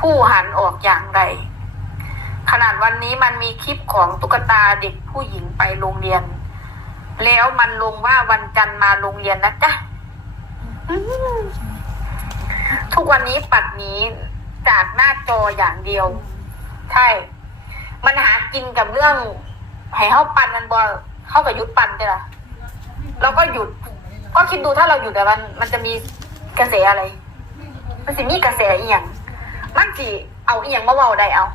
ผู้หันออกอย่างไร ขนาดวันนี้มันมีคลิปของตุ๊กตาเด็กผู้หญิงไปโรงเรียน แล้วมันลงว่าวันจันทร์มาโรงเรียนนะจ๊ะทุกวันนี้ปัดนี้จากหน้าจออย่างเดียว ใช่ มันหากินกับเรื่องให้เข้าปันมันบอเข้ากับยุดปันใช่ละเราก็หยุด ก็คิดดูถ้าเราหยุดแต่มัน มันจะมีกระแสอะไร มันสิมีกระแสอีหยังมันสิเอาอีหยังมาเว้าได้เอา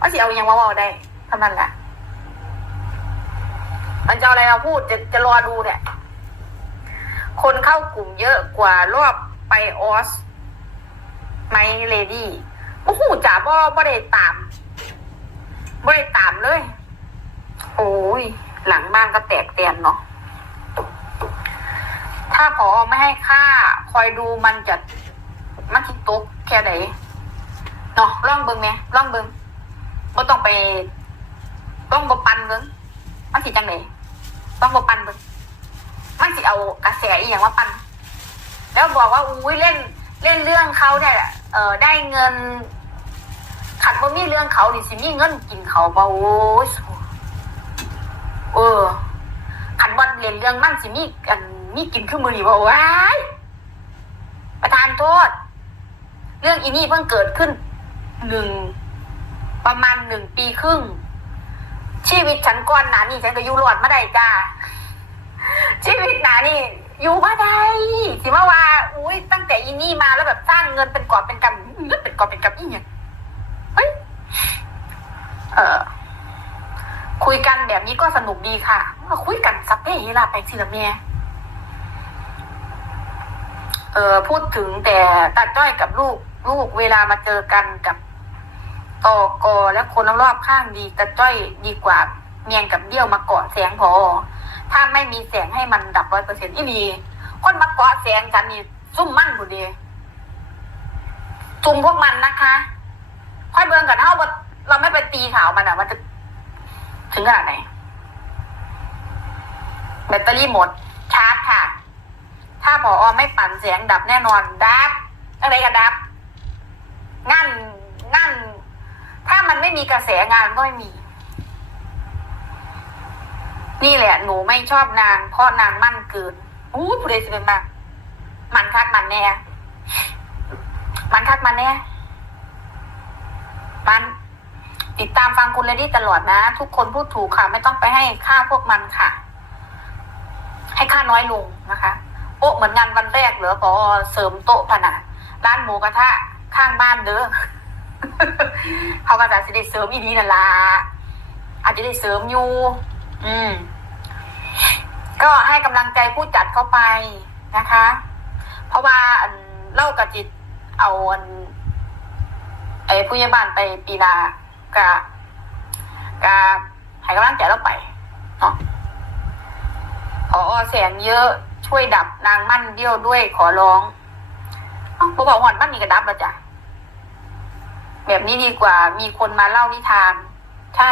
มันสิเอาอีหยังมาเว้าได้เท่านั้นแหละมันจะอาอะไรมาพูดจะจะรอดูเนี่ย คนเข้ากลุ่มเยอะกว่ารอบไปออสไมเลดี้โอ้โหจ๋าบ่บ่ได้ตามบ่ได้ตามเลย โอ้ย หลังบ้านก็แตกเตียนเนาะ ถ้าพอไม่ให้ค่า คอยดูมันจะ มันคิดตกแค่ไหนเนาะล่องเบิงไหมล่องเบิงบ่ต้องไปต้องบ่ปันเบิงมันสิจังไหนต้องบ่ปันเบิงมันสิเอากระแสอีหยังมาปัน แล้วบอกว่าอุ้ยเล่นเล่นเรื่องเขาเนี่ยเออได้เงินขัดบ่มีเรื่องเขานี่สิมีเงินกินเขาบ่โอ้ยเออขันบอลเล่นเรื่องมันสิมีกันมีกินขึ้นมือนี่บ่ว้ายประธานโทษ เรื่องอีนี่เพิ่งเกิดขึ้นหนึ่งประมาณหนึ่งปีครึ่ง ชีวิตฉันก่อนหนานี่ฉันก็อยู่รอดมาได้จ้าชีวิตหนานี่ อยู่มาได้สิมาว่า อุ้ยตั้งแต่อีนี่มาแล้วแบบสร้างเงินเป็นกอบเป็นกำเงินเป็นกอบเป็นกำอีเนี่ยเฮ้ยเออคุยกันแบบนี้ก็สนุกดีค่ะมาคุยกันสัพเพเหระไปสิละเมียเออพูดถึงแต่ตาจ้อยกับลูก ลูกเวลามาเจอกันกับตอกอและคนรอบข้างดีตาจ้อยดีกว่าเมียงกับเดี่ยวมาเกาะแสงพอ ถ้าไม่มีแสงให้มันดับร้อยเปอร์เซ็นต์อีนีคนมาเกาะแสงฉันนี่ซุ่มมั่นบุดีจุ่มพวกมันนะคะ ค่อยเบิ่งกันเท่าเราไม่ไปตีขาวมันอะมันจะถึงขนาดไหน แบตเตอรี่หมด ชาร์จค่ะ ถ้าพออไม่ปั่นเสียงดับแน่นอน ดับ อะไรกันดับ งั้นงั้นถ้ามันไม่มีกระแสงานก็ไม่มี นี่แหละ หนูไม่ชอบนางเพราะนางมั่นเกินอู้ผู้ใดสิเป็นบ้างมันคักมันแน่ มันคักมันแน่ มันติดตามฟังคุณเลดี้ตลอดนะ ทุกคนพูดถูกค่ะ ไม่ต้องไปให้ค่าพวกมันค่ะ ให้ค่าน้อยลงนะคะ โอ๊ะเหมือนงานวันแรกเหรอพอเสริมโต๊ะพะนะร้านหมูกระทะ ข้างบ้านเด้อเขาก็จะสิได้เสริมอีดีนั่นละอาจจะได้เสริมอยู่ อืม ก็ให้กำลังใจผู้จัดเข้าไปนะคะ เพราะว่าเล่ากับจิตเอาไอ้ผู้ใหญ่บ้านไปปีนากะกะให้กำลังใจเราไปเนาะพอแสงเยอะช่วยดับนางมั่นเดียวด้วยขอร้องเอ้าบอกหอนมั่นมีกระดับแล้วจ้ะ แบบนี้ดีกว่า มีคนมาเล่านิทาน ใช่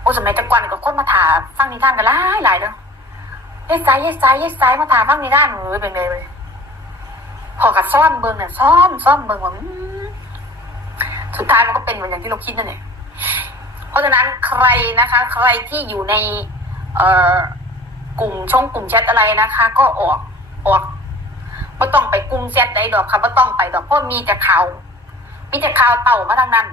โอ้สมัยตะกอนก็คนมาถามฟังนิทานกันหลายหลายเด้อเย็ดไซเย็ดไซเย็ดไซมาถามฟังนิทานเออเป็นไงเลยพอกับซ่อมเบิงเนี่ยซ่อมซ่อมเบิงว่าสุดท้ายมันก็เป็นเหมือนอย่างที่เราคิดนั่นแหละเพราะฉะนั้นใครนะคะ ใครที่อยู่ใน เอ่อกลุ่มช่องกลุ่มแชทอะไรนะคะ ก็ออกออกไม่ต้องไปกลุ่มแชทใดดอกค่ะไม่ต้องไปดอกเพราะมีแต่ข่าว มีแต่ข่าวเต่ามาทั้งนั้น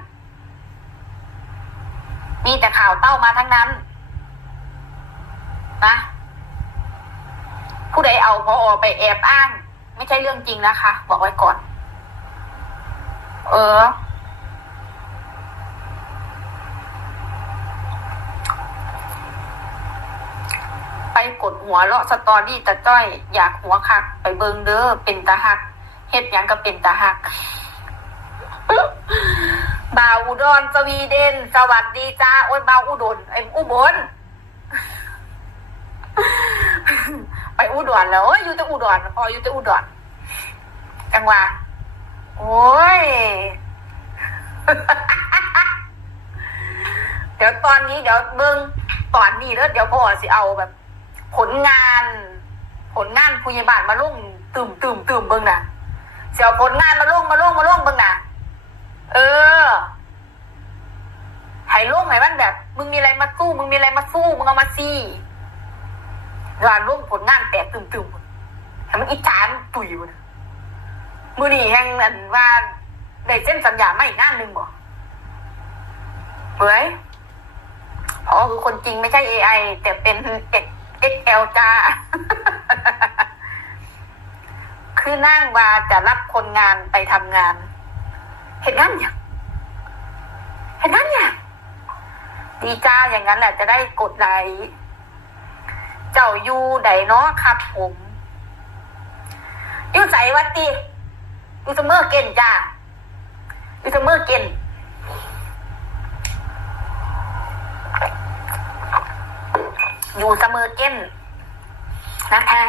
มีแต่ข่าวเต้ามาทั้งนั้น นะ ผู้ใดเอาพออไปแอบอ้าง ไม่ใช่เรื่องจริงนะคะ บอกไว้ก่อน เออ ไปกดหัวเลาะสตอรี่ตะจ้อย อยากหัวคัก ไปเบิงเด้อเป็นตาหักเฮ็ดยังก็เป็นตาหัก บ่าวอุดรสวีเดน สวัสดีจ้าโอ้ยบ่าวอุดรไอ้อุบลไปอุดรแล้วโอ้ยอยู่แต่อุดรพออยู่แต่อุดรจังหวะโอ้ยเดี๋ยวตอนนี้เดี๋ยวเบิ้งตอนนี้แล้วเดี๋ยวพ่อสิเอาแบบ ผลงาน ผลงานผู้ใหญ่บ้านมาลงตื่มตื่มตื่มเบิ้งนะเสียวผลงานมาลงมาลงมาลงเบิ่งน่ะ เออให้ลงให้มันแบบ มึงมีอะไรมาสู้ มึงมีอะไรมาสู้ มึงเอามาซี่งานลงผลงานแตกตึมๆให้มันอิจฉามันตุยอยู่นมือนี่แห่งอันว่าได้เส้นสัญญาไม่อีกงานหนึ่งบ่เฮ้ยอ๋อคือคนจริงไม่ใช่ AI แต่เป็น XL จ้าคือนั่งว่าจะรับคนงานไปทำงาน เห็นงั้นอย่างเห็นงั้นอย่างดีจ้าอย่างนั้นแหละจะได้กดไลค์เจ้ายูไดเนาะครับผมยูใส่วัดตียูเสมอเก่นจ้ายูเสมอเก่นอยู่เสมอเก่นนะคะ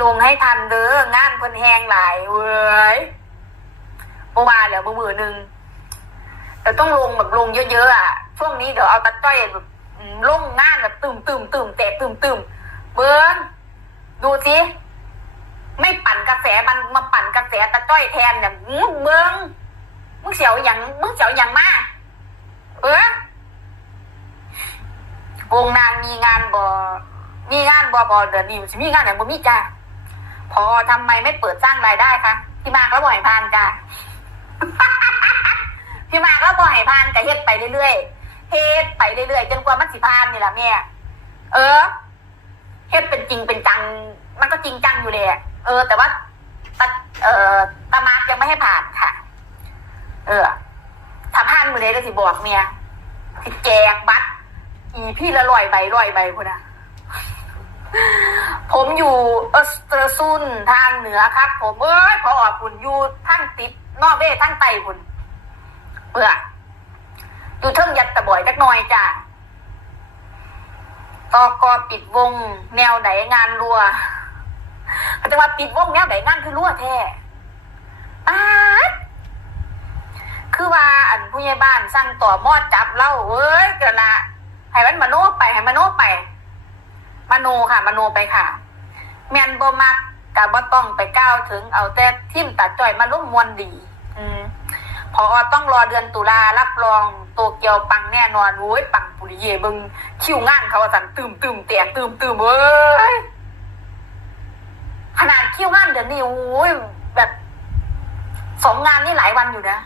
ลงให้ทันเด้องานเพิ่นแหงหลายเว้ย มื่อวานเหลือมือมือหนึ่งแต่ต้องลงแบบลงเยอะๆอะ ช่วงนี้เดี๋ยวเอาตะจ้อยแบบลงงานแบบตืมตื่มตื่มแตะตื่มตื่มเบิ้งดูสิไม่ปั่นกระแสมันมาปั่นกระแสตะจ้อยแทนอย่างอื้อเบิ้งมึงเสียวอย่างมึงเสียวอย่างมากเออวงนางมีงานบ่มีงานบ่บ่เดี๋ยวนี้มันสิมีงานอย่างบ่มีจ้าพอทำไมไม่เปิดสร้างรายได้คะพี่มากแล้วบ่อยพานจ้า พี่มากแล้วบ่อยพานก็เฮ็ดไปเรื่อยๆเฮ็ดไปเรื่อยๆจนกว่ามันสิพานนี่แหละแม่เออเฮ็ดเป็นจริงเป็นจัง มันก็จริงจังอยู่เลยเออ แต่ว่าตะเออตามาร์กยังไม่ให้ผ่านค่ะ เออถ้าผ่านมือใดก็สิบอกเมียสิแจกบัตรอีพี่ละร้อยใบร้อยใบพุ่นนะผมอยู่เออสเตอร์ซุนทางเหนือครับ ผมเอ้ยพอออกคุณอยู่ทั้งติด นอกเว้ทั้งไตคุณเบื่ออยู่เทิงยัดตะบ่อยจักหน่อยจ้ะตอกอปิดวง แนวไหนงานรัวเขาจะมาปิดวงแนวไหนงานคือรัวแท้ป๊าคือว่าอันผู้ใหญ่บ้านสั่งต่อมอดจับเล่าเอ้ยกิดละให้มันมาโนไปให้มาโนไปมโนค่ะมโนไปค่ะ แมนโบมักกะบ่ต้องไปก้าวถึงเอาแต่ทิมตัดจ่อยมาลุ่มมวนดี อืมพอต้องรอเดือนตุลารับรองโตเกียวปังแน่นอนโว้ยปังปุริเย่บิงคิวงานเขาว่าสั่นตื่มตื่มแตกตื่มตื่มเว้ยขนาดคิวงานเดือนนี้โอ้ยแบบสองงานนี่หลายวันอยู่นะ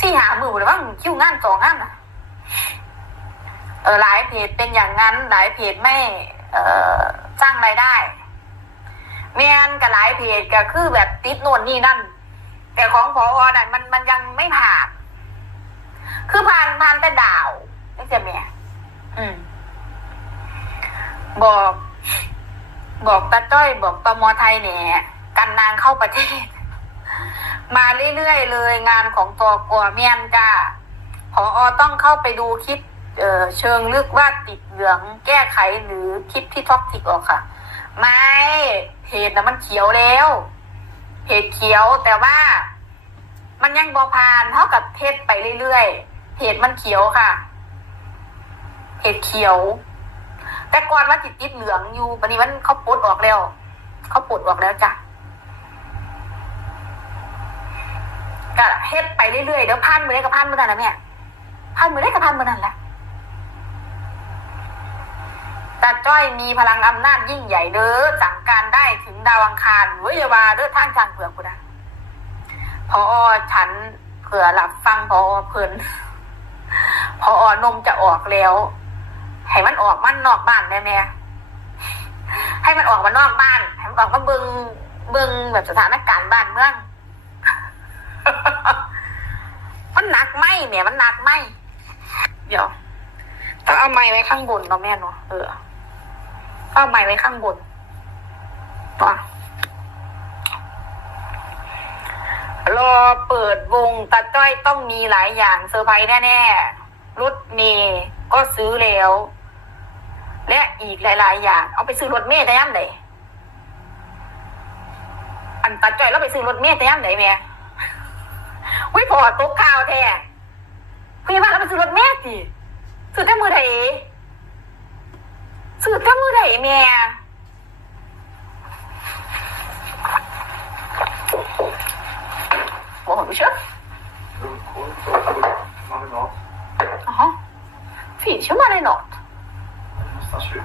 ที่หามือเลยว่าคิวงานสองงานอะเออหลายเพจเป็นอย่างนั้น หลายเพจไม่ เออสร้างรายได้เมียนกับหลายเพจก็คือแบบติดโน่นนี่นั่น แต่ของพอนั่นมันมันยังไม่ผ่าน คือผ่านผ่านแต่ดาวไม่ใช่เมียอืม บอก บอกตาจ้อยบอกตมไทยเนี่ยกันนางเข้าประเทศ มาเรื่อยๆเลยงานของตัวกัวเมียนจ้าพออต้องเข้าไปดูคลิปเเชิงลึกว่าติดเหลืองแก้ไขหรือคลิปที่ท็อกซิกออกค่ะ ไม่เพจนะมันเขียวแล้ว จเขียวแต่ว่า มันยังบอพานเท่ากับเทศไปเรื่อยๆเพจมันเขียวค่ะเพจเขียว แต่ก่อนว่าติดติดเหลืองอยู่วันนี้มันเขาปลดออกแล้ว เขาปลดออกแล้วจ้ะก็เฮ็ดไปเรื่อยๆเดี๋ยวพันมือได้กับพันมือนั่นนะแม่พันมือได้กับพันมือนั่นแหละ ตาจ้อยมีพลังอำนาจยิ่งใหญ่เด้อสั่งการได้ถึงดาวอังคารเว้ยาวาเด้อท่านจางเผือกกูนะพอฉันเผื่อหลับฟังพอเพลินพอนมจะออกแล้วให้มันออกมันนอกบ้านแน่ๆให้มันออกมานอกบ้านให้มันออกมาเบิงเบิงแบบสถานการณ์บ้านเมืองมันหนักไหมเนี่ยมันหนักไหมเดี๋ยวต้องเอาไม้ไว้ข้างบนเนาะแม่เนาะเออ เอาไม้ไว้ข้างบนต่อรอเปิดวงตาจ้อยต้องมีหลายอย่างเซอร์ไพรส์แน่ๆรถเมย์ก็ซื้อแล้ว และอีกหลาย ๆ อย่าง เอาไปซื้อรถเมย์แต่ย่ำไหนอันตาจ้อยแล้วไปซื้อรถเมย์แต่ย่ำไหนแม่วิพอตกข่าวแท้พยาบาลแล้วไปซื้อรถเมย์สิซื้อแต่มือได สื่อแต่มือใดแม่ Vad har du köpt? Marginal. Jaha. Finns ju marinat. Nästan slut.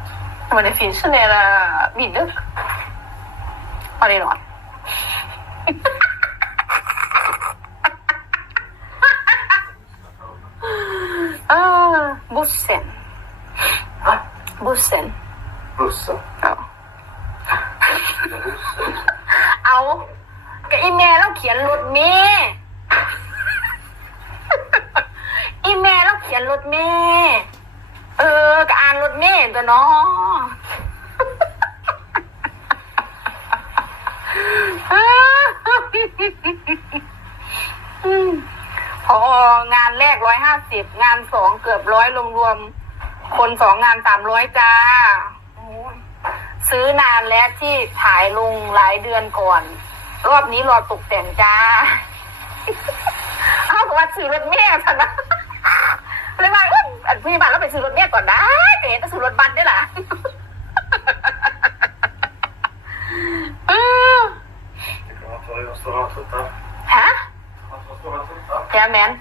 Ja, men det finns ju nära villor. Marinat. ah, Bussen. Va? Bussen. Bussen. เอาเอาก็อีเมลแล้วเขียนรถเมย์อีเมลแล้วเขียนรถเมย์เออก็อ่านรถเมย์ตัวเนาะอืมพองานแรกร้อยห้าสิบงานสองเกือบร้อยรวมๆ คนสองงานสามร้อยจ้าโอ้ยซื้อนานแล้วที่ถ่ายลงหลายเดือนก่อน รอบนี้รอตกแต่งจ้าเอากับว่าซื้อรถเมล์ซะนะเลยว่าอุ๊ยอันพี่บ้านเราไปซื้อรถเมล์ก่อนได้แต่เห็นจะซื้อรถบัสได้ล่ะเออ Det kan vara för jag står och tittar. ฮะ Jag står och tittar. แกแมน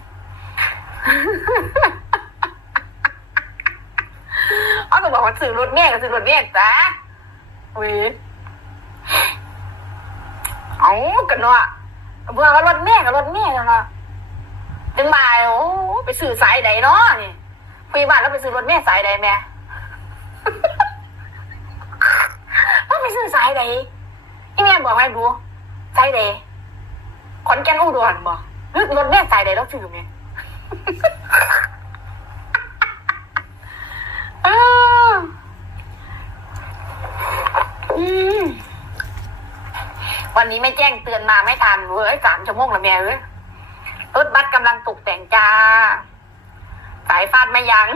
เอา ก็บอกว่าซื้อรถเมฆก็ซื้อรถเมฆจ้าอุ้ยเอากันเนาะเบื่อว่ารถเมฆกับรถเมฆกันเนาะจึงมาโอ้ไปซื้อสายใดเนาะนี่คุยบ้านแล้วไปซื้อรถเมฆสายใดแม่แล้วไปซื้อสายใดอีแม่บอกให้ดูสายใดขอนแก่นอุดรบ่หรือรถเมฆสายใดแล้วซื้อแม่อ้าวอืม วันนี้ไม่แจ้งเตือนมาไม่ทันเว้ยสามชั่วโมงละแม่เอ้ยรถบัสกำลังตกแต่งจ้า สายฟาดไม่ยัง้ง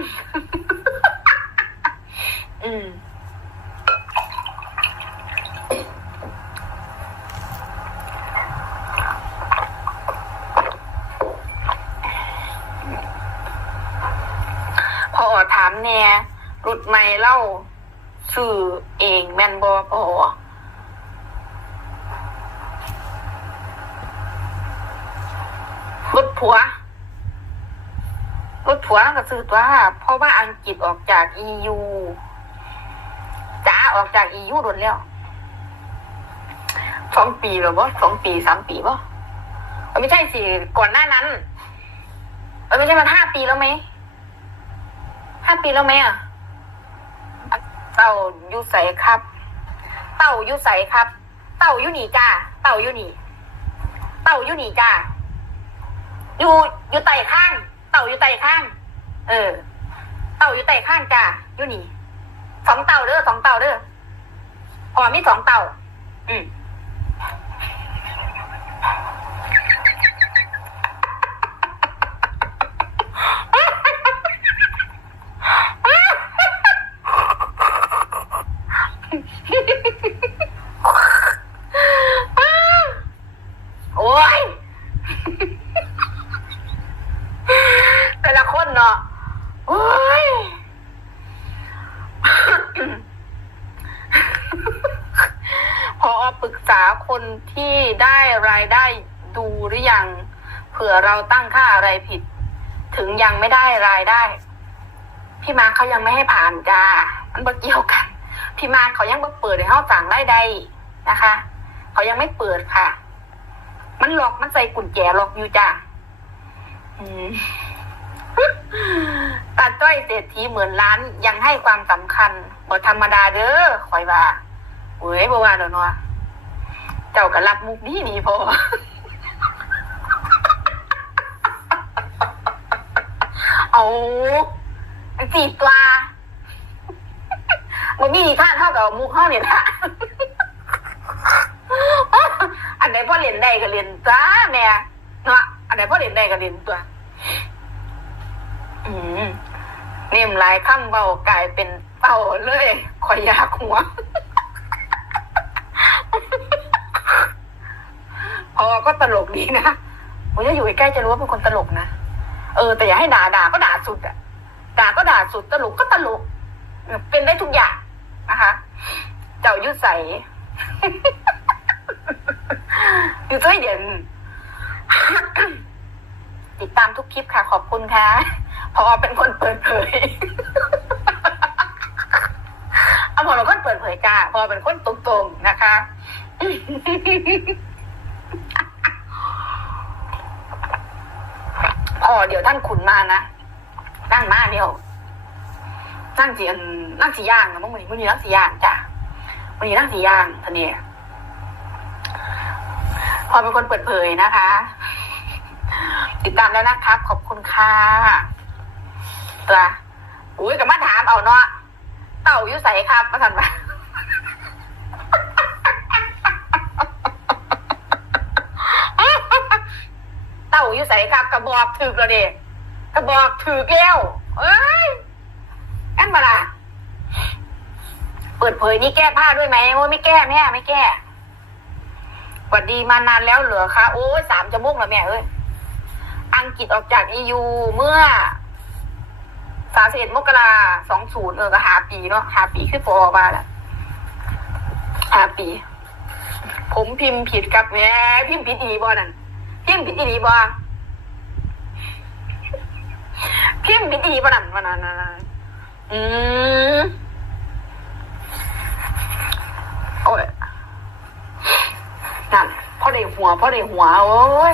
อืมพอถามแน่รุดไม่เล่าสื่อเองแม่นบอพอ รถผัวรถผัวก็ซื้อตัวเพราะว่าอังกฤษออกจาก EU จ้าออกจาก EU โดนแล้วสองปีหรือบ่สองปีสามปีบ่ไม่ใช่สิก่อนหน้านั้นเอ้ยไม่ใช่มันห้าปีแล้วไหมห้าปีแล้วไหมอะเต่ายุใสครับ เต่ายุใสครับ เต่ายุหนีจ้า เต่ายุหนีเต่ายุหนีจ้า อยู่อยู่ไต่ข้าง เต่าอยู่ไต่ข้าง เออ เต่าอยู่ไต่ข้างจ้ายุหนีสองเต่าเด้อสองเต่าเด้ออ๋อมีสองเต่า อืม โอ้ย แต่ละคนเนาะโอ้ย พอปรึกษาคน ที่ได้รายได้ดูหรือยังเผื่อเราตั้งค่าอะไรผิด ถึงยังไม่ได้รายได้ พี่มาเขายังไม่ให้ผ่านจ้ามันบ่เกี่ยวกัน พี่มาเขายังบ่เปิดให้เขาสั่งได้ใดนะคะ เขายังไม่เปิดค่ะ มันหลอกมันใส่กุญแจหลอกอยู่จ้าอืมตาจ้อยเศรษฐีเหมือนร้านยังให้ความสำคัญบ่ธรรมดาเด้อคอยว่าเว้ยบ่ว่าเด้อเนาะ เจ้าก็รับมุกนี้นี่พอเอาอันสี่ตัวมันมีท่าเท่ากับมุกเข้าเนี่ยนะอันไหนพ่อเรียนได้ก็เรียนจ้าแม่เนาะอันไหนพ่อเรียนได้ก็เรียนตัว อืมนิ่มหลายคำเบากลายเป็นเป้าเลยคอยยากหัว พอก็ตลกดีนะผมจะอยู่ใกล้จะรู้ว่าเป็นคนตลกนะ เออ แต่อย่าให้ด่าด่าก็ด่าสุดอะด่าก็ด่าสุดตลกก็ตลก เป็นได้ทุกอย่างนะคะ เจ้ายุใสอยู่ช่วยเด่นติดตามทุกคลิปค่ะ ขอบคุณค่ะ พอเป็นคนเปิดเผยเอาพอเป็นคนเปิดเผยจ้าพอเป็นคนตรงๆนะคะ พอเดี๋ยวท่านขุนมานะนั่งมาเดียวนั่งสีนั่งสีย่างนะมึงมันมันอยู่นั่งสีย่างจ้ะมันอยู่นั่งสีย่างท่านเนี่ยพอเป็นคนเปิดเผยนะคะ ติดตามแล้วนะครับ ขอบคุณค่ะตัวอุ้ยกับมาถามเอาเนาะเต่าอยู่ใสครับมาสั่นมา เต่าอยู่ใส่ครับกระบอกถือกระเด็กกระบอกถือแก้วเอ้ยกันมาล่ะเปิดเผยนี่แก้ผ้าด้วยไหมโอ้ยไม่แก้แม่ไม่แก้สวัสดีมานานแล้วเหรอคะโอ้ยสามจะมุ่งแล้วแม่เอ้ยอังกฤษออกจาก EU เมื่อสาสิบมกราสองศูนย์เออก็หาปีเนาะหาปีคือพอมาแล้วหาปี ผมพิมพ์ผิดกับแม่พิมพ์ผิดอีบอนั่น พิมพ์ผิดอีบ่พิมพ์ผิดอีบ่นั่นวันนั้นอืมโอ้ยนั่นพ่อได้หัวพ่อได้หัวโอ้ย